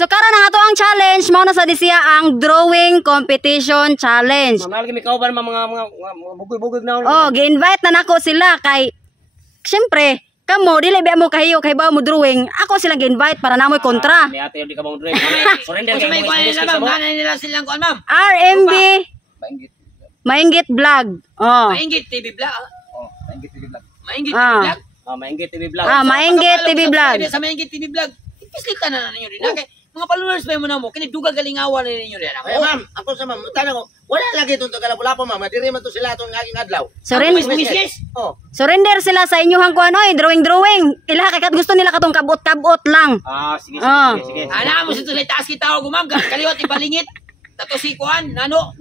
So karon ang ato ang challenge mao na sa disiya ang drawing competition challenge. Ma'am lagi mi kauban mga bugoy-bugoy na. Oh, gi-invite na nako sila kay syempre kamo dili ba mo kahiyo kay ba mo drawing. Ako silang gi-invite para namoy kontra. Ni ate di ka mong drawing. Surrender Kung kay may mo. kuha nila ma'am, ganay nila silang kuha ma'am. RMB Maingit Vlog. Oh. Maingit TV Vlog. Oh, Maingit TV Vlog. Maingit TV Vlog. Maingit TV Vlog. Maingit TV Vlog. Sa Maingit TV Vlog. Ipislita na ninyo rin. Okay. Mga followers pa mo na mo, kini duga galingawan na ninyo rin. Ay ma'am, ako sa ma'am, tanong ko, wala lagi itong tagalapo-lapo ma'am, diri man to sila itong aking adlaw. Oh. Surrender sila sa inyong kuan oy, drawing. Ila kay gusto nila katong kabot-kabot lang. Sige. Ana mo sa taas kita og ma'am, kaliwat ibalingit. Tato si kuan, nano?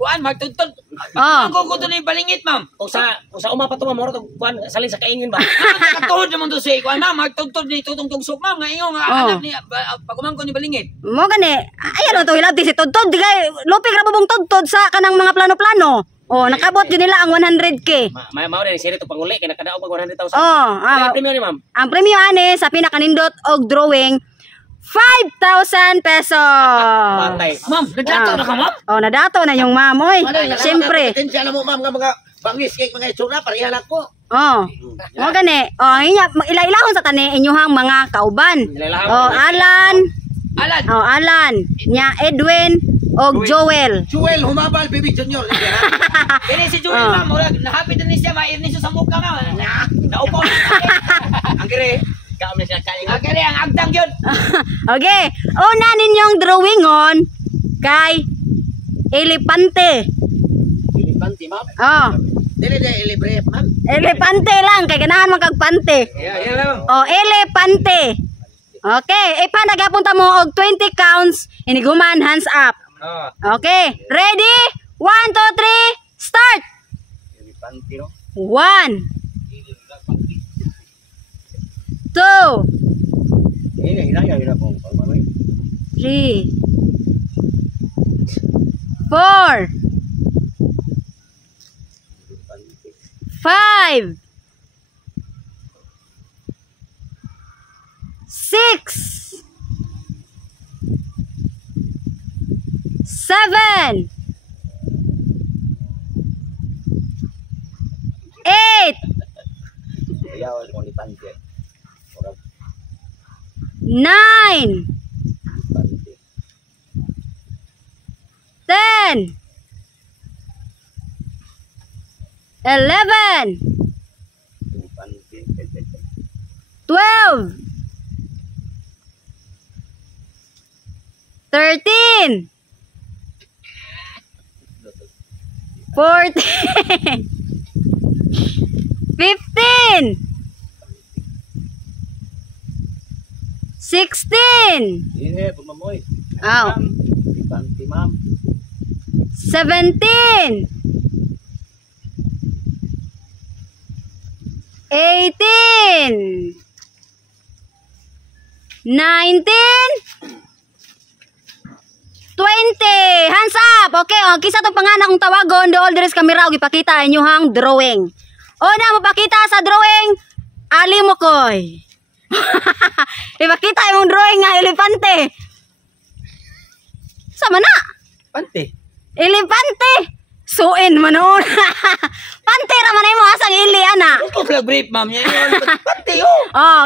Kuan magtudtod. Ang kukuto na balingit ma'am. Kung sa umapat to ma'am, kuan salin sa kaingin ba? Katod naman to si kuan ma'am, magtudtod ni tutong tugsok ma'am, nga ingong anak ni pagumangko ni balingit. Mo gani, ayan to hilati si Tudtod, digay lupig ra bubong Tudtod sa kanang mga plano-plano. Oh, nakabot yun nila ang 100k. Mao din siri to panguli kay nakadaog pag 100,000. Ang premium ni ma'am. Ang premium ani sa pinakanindot og drawing 5,000 pesos. Patay. Ma'am, nadato na ka ma'am? Oh, nadato na yung ma'am oy. Siyempre. Tensya na mo ma'am nga mga bangis kay mga itsura pareha lang ko. Mo gani. Ila-ilahon sa tani inyuhang mga kauban. Alan. Nya Edwin og Joel. Joel humabal baby junior. Kini si Joel ma'am, nahapit na ni siya, mairni siya sa mukha ma'am. Naupo. Ang kire. Kaya ang agdang yun. Okay. Una ninyong drawingon kay elepante. Elepante, ma'am? Dili libre, ma'am. Elepante lang. Kay ganahan magkagpante. Yeah. Elepante. Okay. Ipa nagapunta mo og 20 counts. Iniguman, hands up. Okay. Ready? 1, 2, 3. Start! Elepante, no? 1 2 3 4 5 6 7 8 9 10 11 12 13 14 15 16 17 18 19 20. Hands up. Okay, kisa tong panganak kong tawagon dool diri sa kamera og ipakita inyong drawing. Una mapakita sa drawing Ali Mokoy. Ipakita imong drawing nga elepante. Sama na? Pante. Elepante. Suin manon. Pante ra man imo asang ili ana. Ito flag brief ma'am. Pante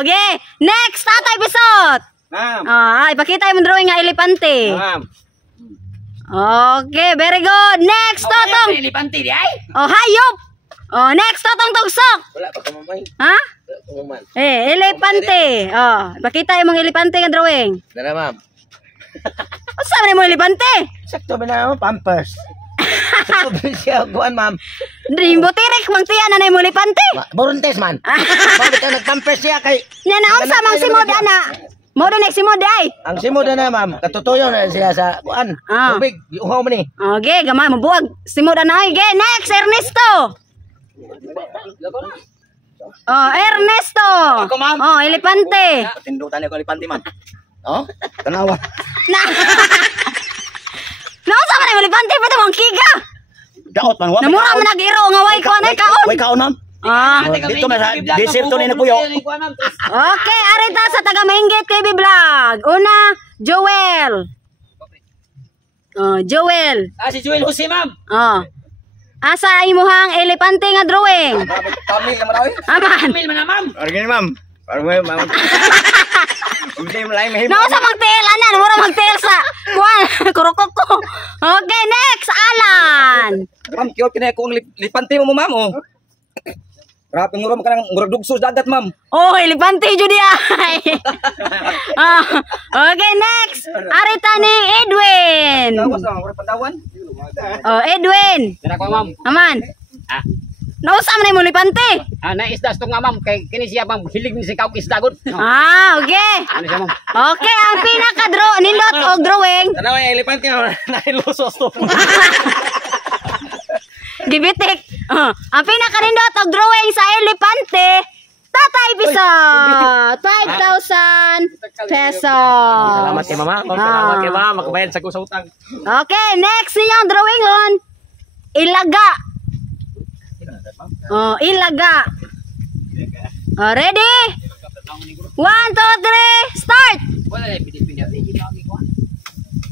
Okay. Next tatay bisot. Ma'am. Ipakita imong drawing nga elepante. Ma'am. Okay, very good. Next totong. Elepante di ay. Hayop. Next totong tugsok. Wala pa kamamay. Ha? Wala kamaman. Elepante. Pakita imong elepante nga drawing. Dara ma'am. Unsa man imong elepante? Sakto ba na pampers? Sakto ba siya kuan ma'am? Rimbo tirik mang tiyan na imong elepante. Borontes man. Bakit ka nagpampers siya kay Nya na unsa mang simod ana? Mo din simod ay. ang simod na ma'am, katutuyo na siya sa kuan. Tubig, uhaw man ni. Okay, gamay mabuwag. Simod ana ay. Okay, next Ernesto. Ernesto. Ako, ma'am. Elepante. Tindutan ni ko elepante man. Tanawa. Nausa man imong elepante pwede mong kiga. Daot man wa. Namura man nag-iro nga way ko na kaon. Way kaon ma'am. Dito na sa desert to ni napuyo. Okay, arita sa taga Maingit TV Vlog. Una, Joel. Joel. Si Joel Jose, ma'am. Asa imuhang elepante nga drawing? Kami naman ako. Aman. Kamil man na, ma'am. Argin ma'am. Parang may ma'am. Hindi mo lang mahimo. Nausa magtail anan, mura magtail sa kuan, kurokoko. Okay, next, Alan. Ma'am, kiyo kinay ko lipante mo ma'am oh. Grabe nguro ka nang murag dugso sa dagat ma'am. Oh, elepante jud ay. Okay, next. Arita ni Edwin. Tawas na murag pantawan. Edwin. Dara ko, ma'am. Aman. Nausa man mo lipante. Naisdas to nga, ma'am. Kay kini siya, ma'am. Hilig ni si Kaug isda gud. Okay. Ano siya, ma'am? Okay, ang pinaka-draw nindot og drawing. Tanaw yung elepante nga nahilusos to. Gibitik. Ang pinaka-nindot og drawing sa elepante, Tatay Piso. 5,000 pesos. Salamat kay mama. Salamat kay mama. Makabayad sa kusa utang. Okay, next ninyong drawingon. Ilaga. Ilaga. Ready? 1, 2, 3, start! Wala na pinipinya.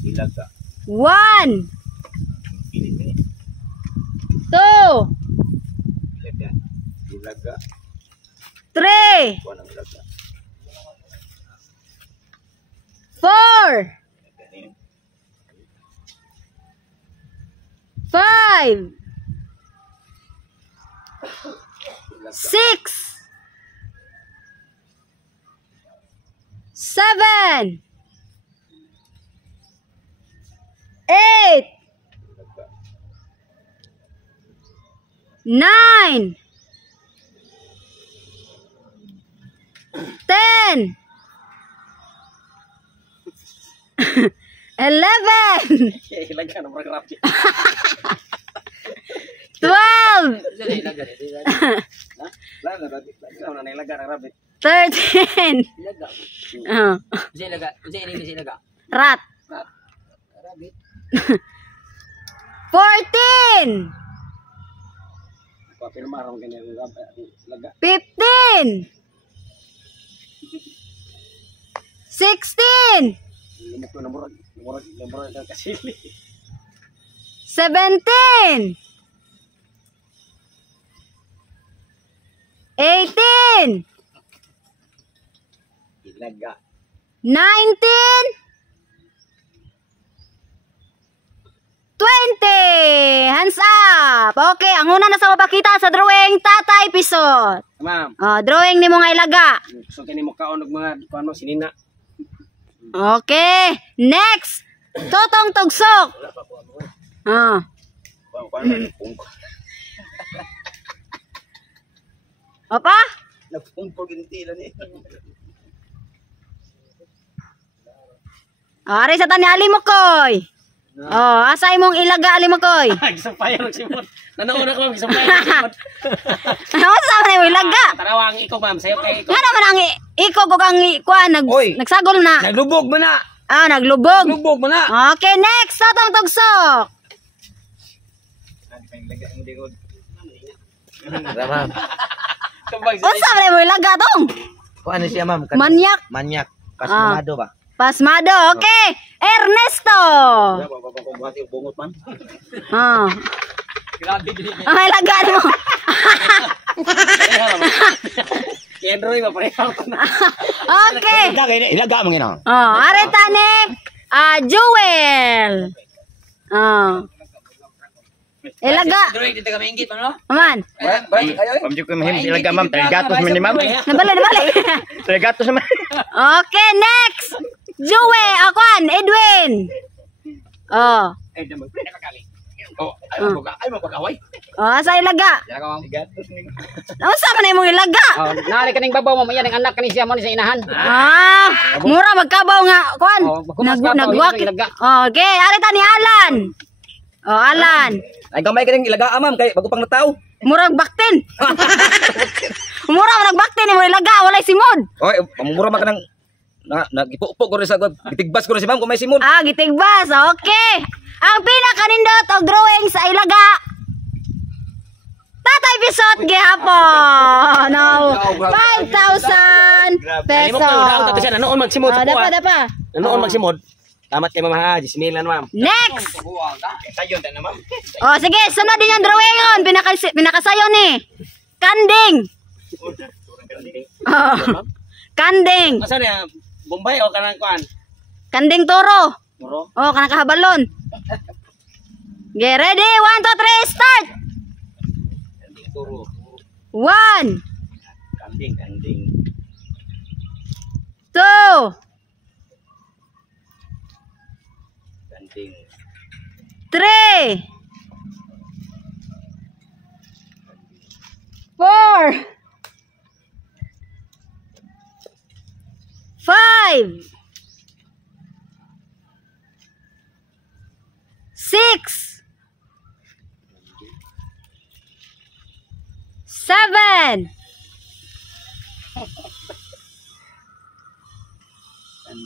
Ilaga. 1 2 Ilaga. 3 Wanang ilaga. 4 5 6 7 8 9 10 11 Ilaga na murag rap. 12 Ilaga na ilaga na rabbit. 13 Usa ilaga. Usa ini ilaga. Rat Rabbit. 14 Papirma ron kanya ilaga. 15 16 Limok na murag ang kasili. 17 18 Ilaga. 19 20 Hands up. Okay, ang una na sa mapakita sa drawing Tatay Pisot. Ma'am. Drawing ni mo nga ilaga. So kini mo kaon og mga kuno sinina. Okay, next. Totong tugsok. Apa? Nagpumpog intila ni. Ari sa tani Alimokoy. Asa imong ilaga Alimokoy? Gisampayan og simot. Nanauna ko gisampayan og simot. Ano sa man imong ilaga? Tarawang iko ma'am, sayo kay iko. Nga naman ang iko ko kang kuan nagsagol na. Naglubog mo na. Naglubog. Naglubog mo na. Okay, next. Totong tugsok. Ma'am. Unsa man imong ilaga tong? Ano siya ma'am? Manyak. Manyak. Pasmado ba? Pasmado. Okay. Ernesto. Bungot man. Grabe din. Ang ilaga mo. Android ba pareho. Okay. Ilaga mo gina. Are tani Joel. Ilaga. Drawing dito kami ingit, no? Aman. Ma'am ko mahim ilaga ma'am. Telegatos man ni ma'am. Nabali. Telegatos man. Okay, next. Joel, akuan, Edwin. Ay, damo. Ay mo pagaway. Asa ilaga? Dara ka, ma'am. Unsa man imong ilaga? Nali kaning babaw mo yan ang anak kani siya mo ni sa inahan. Mura magkabaw nga kuan. Nagwak. Okay, ari ta ni Alan. Alan. Ay gamay ka ning ilaga ma'am kay bago pang nataw. Murag baktin. Mura man nagbaktin imong ilaga, walay simod. Oy, pamura man ka nang nagipupo ko rin sa gitigbas ko rin si ma'am kung may simon. Gitigbas. Okay. Ang pinakanindot og drawing sa ilaga. Tatay Bisot gihapon. No. 5,000 Alim mo pesos. kayo, daw siya nanoon magsimod sa Dapa, kuha. dapa. Nanoon magsimod. Tamat kay Ma'am ha, Jismilan ma'am. Next. Sayon na naman. Oh, sige, sunod din yung drawing yun. Pinakasayo ni. Kanding. Oh. Kanding. Asa niya? Bombay o kanang kuan? Kanding toro. Muro. Oh, kanang kahabalon. Get ready. 1, 2, 3, start. Turo. 1, Kanding. 2, Kanding. 3, 4, 5, 6, 7,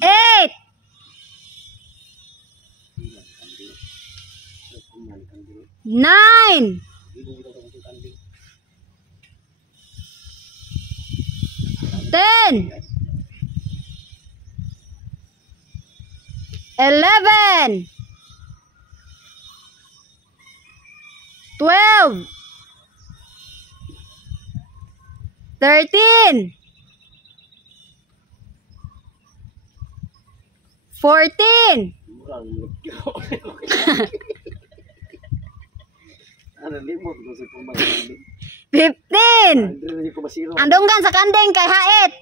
8, 9, 10, 11, 12, 13, 14, Ano limot ko sa pumay. 15. Dili ko masiro. Andunggan sa kandeng kay hait.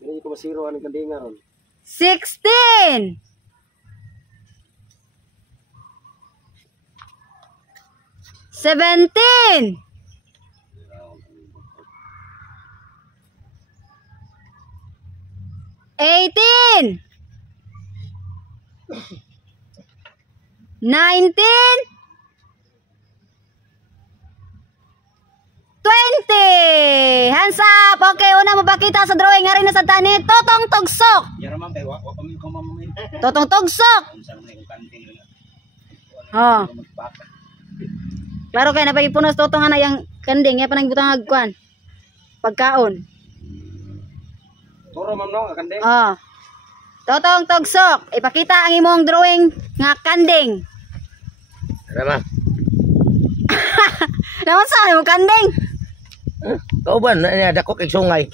Dili ko masiro ang kandinga ron. 16. 17. 18. 19. 20. Hands up. Okay, una mo pakita sa drawing nga rin na sa tani. Totong tugsok. Yara man kay wa pa mi ko mamamin. Totong tugsok. Unsa man yung kanding na. Oh. Klaro kay napagipunos totong ana yang kanding ya panang butang agkuan. Pagkaon. Turo ma'am no, kanding. Oh. Totong tugsok. Ipakita ang imong drawing nga kanding. Tara ma'am. Naman sa imong kanding? Kauban na niya dako kay sungay.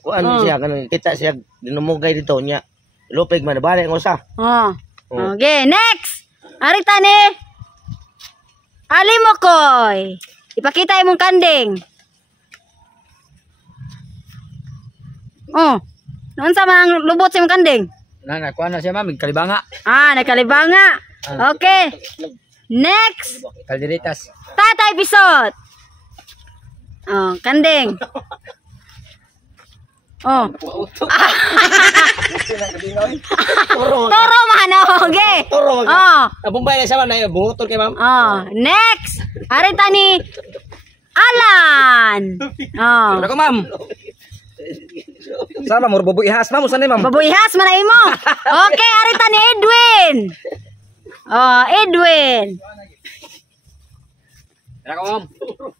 Kuan Oh. siya kanang kita siya dinumugay dito niya. Lupig man balik ang usa. Oh. Oh. Okay, next. Arita ni Alimokoy. Ipakita imong kanding. Oh. Noon sa mga lubot sa imong kanding? Nana kuan na siya ma'am, kalibanga. Ah, nakalibanga. Okay. Next. Kalderitas. Tatay Bisot. Oh, kanding. Oh. Toro man, okay. Turo. Oh. Bombay na siya ma'am na bungutol kay ma'am. Oh, next. Arita ni Alan. Oh. Ako ma'am. Sama mo bubu ihas ma'am, usan ni ma'am. Babuyhas man na imo. Okay, arita ni Edwin. Oh, Edwin. Ako ma'am.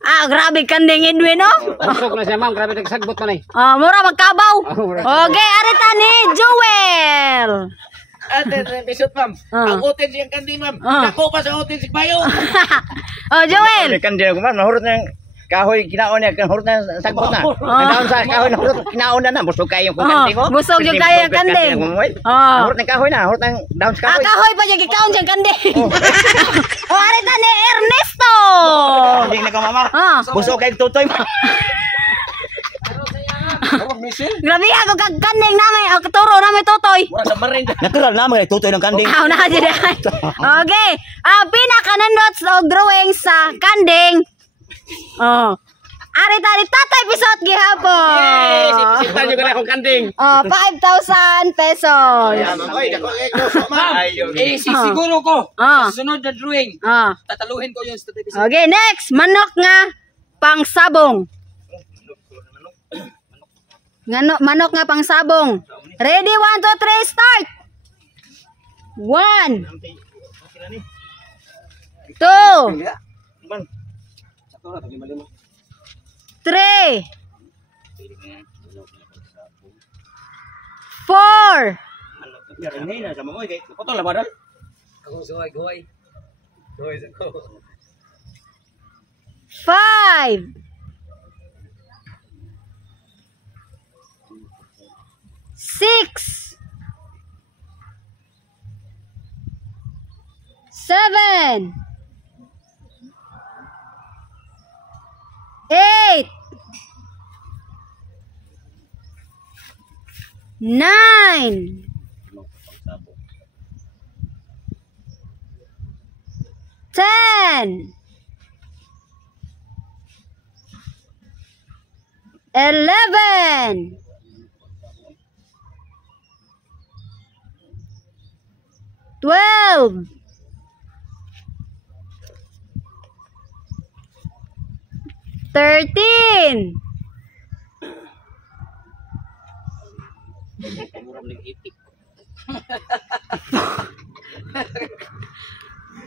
Ah, grabe kanding Edwin, oh. Pasok na siya ma'am, grabe nagsagbot man eh. Oh, mura magkabaw. Okay, arita ni Joel. Ate, episode ma'am. Ah. Ang utin siyang kanding ma'am. Ah. Dako pa sa utin si Bayo. Oh, Joel. Kandil ko ma'am, nahurot na yung kahoy kinaon niya, hurot na sagbot na. Nadaon sa kahoy nahurot kinaon na busog kayo kung kanding ko. Busog yung kayo yung kanding. Oh. Nahurot ng kahoy na, hurot ng daon sa kahoy. Kahoy pa yung ikaw dyan kanding. Oh, arita ni Ernesto. Kanding na ko mama. Ah. Busog kayo tutoy ma'am. Grabe ako kag kanding namay, ako turo namay totoy. Mura sa marin. Natural na mga tutoy ng kanding. Aw na dyan. Okay. Ang pinaka-nandot sa drawing sa kanding. Oh. Arita ni Tatay Bisot gihapon. Yes, ipisintan nyo ka na akong kanding. Oh, 5,000 pesos. Oy, dako kay kusok ma'am. Siguro ko. Ah. Sa sunod na drawing, Ah. tataluhin ko yung statistic. Okay, next. Manok nga pangsabong. Manok nga pangsabong. Ready? 1, 2, 3, start. 1, 2, Man. Sakto na, 5-5. 3, 4, Ini na sa mo kay potol la badal. Ako suway, guway. Guway sa ko. 5, 6, 7, 8, 9, 10, 11, 12, 13,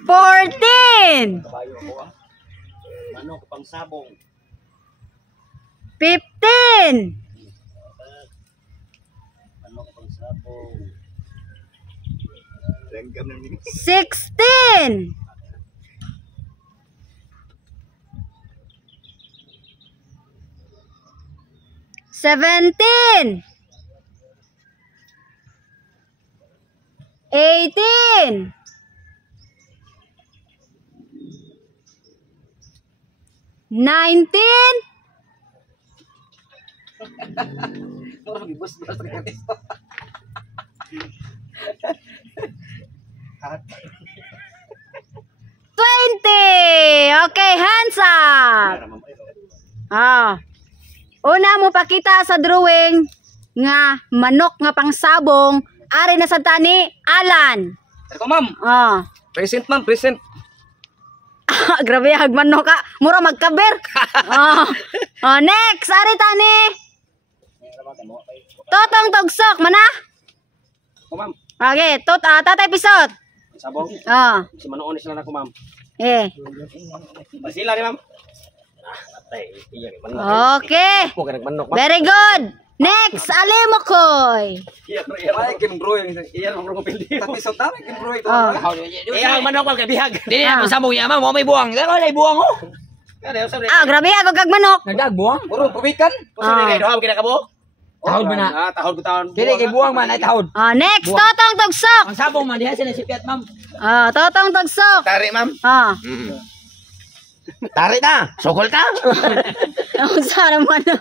14, Kabayo ako ah. Manok pang sabong. 15, Manok pang sabong. 16, 17, 18, 19, Orang bibus-bus ka dito. Okay, hands up. Ah. Una mo pakita sa drawing nga manok nga pangsabong ari na sa tani Alan. Ako ma'am. Ah. Present ma'am, present. Grabe hag manok ka. Mura magkaber. Ah. Oh, next ari tani. Totong tugsok mana? Ako ma'am. Okay, tatay pisot. Sabong. Ah. Si manoon sila na ko ma'am. Eh. Basila ni ma'am. Okay. Ako ka nagmanok ma'am. Very good. Next, Alimokoy. Ay, kimbroy. Iyan ang mga pildi. Tapisot na, kimbroy. Oh. Iya manok pang kabihag. Dili Ah. na sabong yama mo may buwang. Dalo lay buwang oh. Ah, grabe ako kag manok. Nagdag buwang. Puro pubikan. Ah. Kay doha kita kabo. Tahod man na. Tahod ko tahon. Dili kay buwang man ay tahod. Ah, next, Totong tugsok. Ang sabong man diha sila si Piat ma'am. Ah, Totong tugsok. Tari, ma'am. Ah. Tari na. Sokol ka. Ang sarang manok.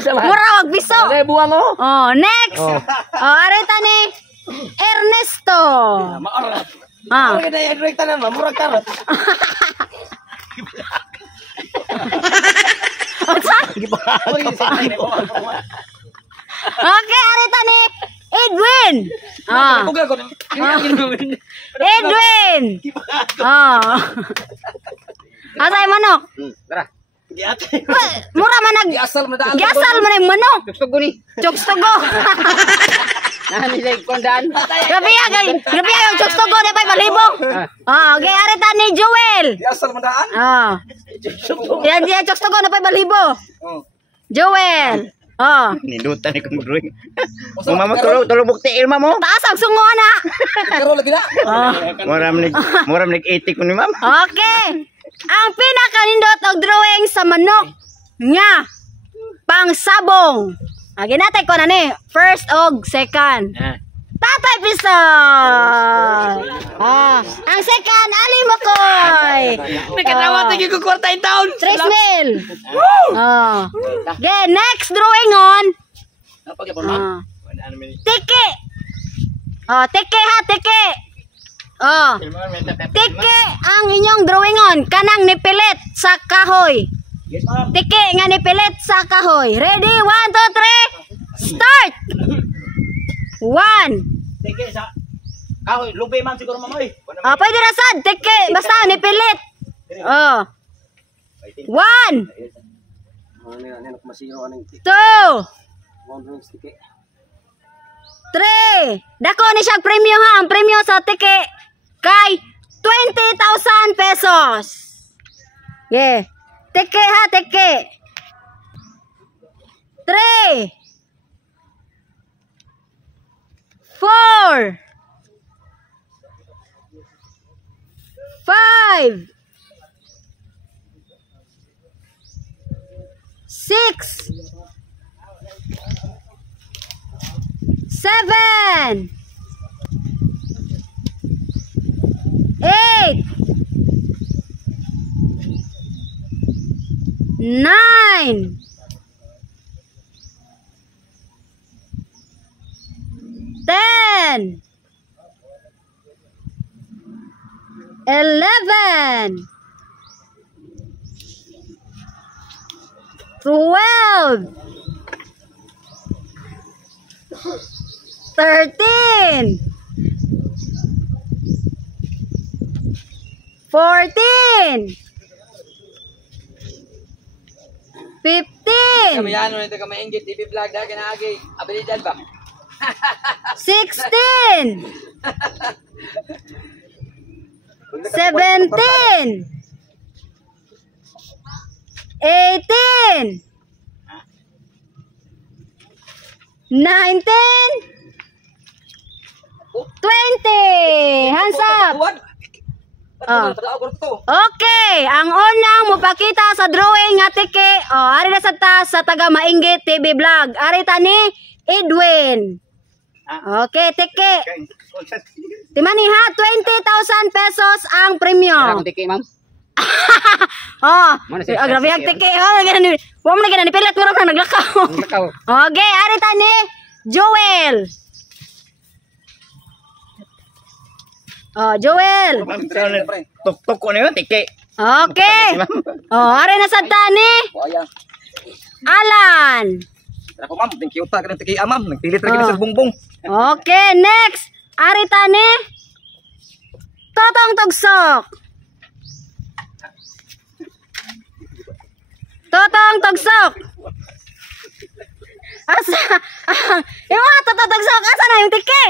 Sama. Mura wag biso. Lay buwang oh. Oh, next. Oh, arita ni Ernesto. Maarat. Ah. Ano kaya direct tanan ma'am, murag karot. Okay, arita ni Edwin. Ah. Pugla ko. Edwin. Ah. Asay manok. Tara. Giate. Mura man nag Giasal man daan. Giasal man ang manok. Gusto ko ni. Chokes to go. Nani lay kondaan. Grabe yung chokes to go na pa balibo. Ah, okay, arita ni Joel. Giasal man daan. Ah. Yan chokes to go na pa balibo. Oh. Joel. Ah. Nindutan ni kong drawing. Mama tulog buktiin ma'am. Taas ang sungo na. Karo lagi na. Ah. Muram nig 80 ko ni ma'am. Okay. Ang pinakanindot og drawing sa manok nga pangsabong. Agi natin ko na ni first og second. Tatay Pistol. Ah, ang second Alimokoy. Nakatawa tagi ko kwarta in town. 3,000. Ah. Okay, next drawing on. Ah. Tiki. Oh, tiki ha, tiki. Oh. Tiki ang inyong drawing on kanang nipilit sa kahoy. Yes ma'am. Tiki nga nipilit sa kahoy. Ready? 1, 2, 3. Start. 1. Sige sa kahoy, lubi ma'am siguro ma'am oy. Ah, pwede na sad. Tiki basta nipilit. Oh. 1, Ano masiro aning 2, 1 stick. 3. Dako ni siya premium ha. Ang premium sa tiki kay 20,000 pesos. Yeah. Teke ha, teke. 3 4 5 6 7 8 9 10 11 12 13 14 15 Kami ano nito ka maingit TV vlog dahil kinaagi. Abilidad ba? 16 17 18 19 20 Hands up. Oh. Okay, ang unang mupakita sa drawing nga tike. Oh, ari na sa taas sa taga Mainggit TV vlog. Ari ta ni Edwin. Okay, tike. Timani ha, 20,000 pesos ang premium. Tiki, ma'am. Oh, grabe ang tike. Oh, ganun. Wa mo na ganun pilit mo ra naglakaw. Okay, ari ta ni Joel. Oh, Joel. Tok ko na yun, tiki. Okay. Oh, ari na sa tani. Alan. Ako ma'am, thank you ta ka ng tiki ma'am. Nagpilit ra kita sa bungbong. Okay, next. Ari tani. Totong tugsok. Totong tugsok. Asa? Yung mga totong tugsok, asa na yung tiki?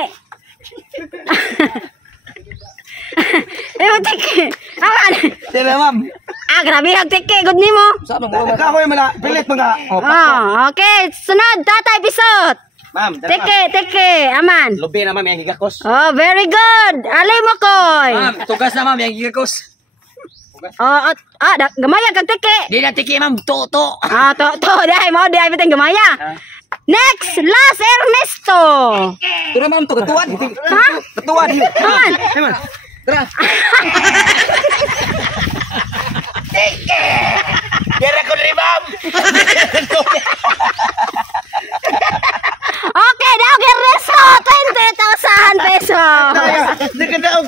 Yung tiki. Aman. Sila ma'am. Ah, grabe ang tiki. Good ni mo. Sabi mo, kahoy mala, pilit mga. Oh, okay. Sunod, tatay pisot. Ma'am, Tiki. Aman. Lubi na ma'am, yung gigakos. Oh, very good. Ali mo koy. Ma'am, tugas na ma'am, yung gigakos. Oh, gamaya kag tiki. Di na tiki ma'am, to. Ah, to, dai mo, dai biteng gamaya. Next, last Ernesto. Tara ma'am, to katuan. Ha? Katuan. Aman. Aman. Tara. Tiki. Kira ko rin ma'am. Okay, daw Ernesto, 20,000 pesos. Nagkadaog.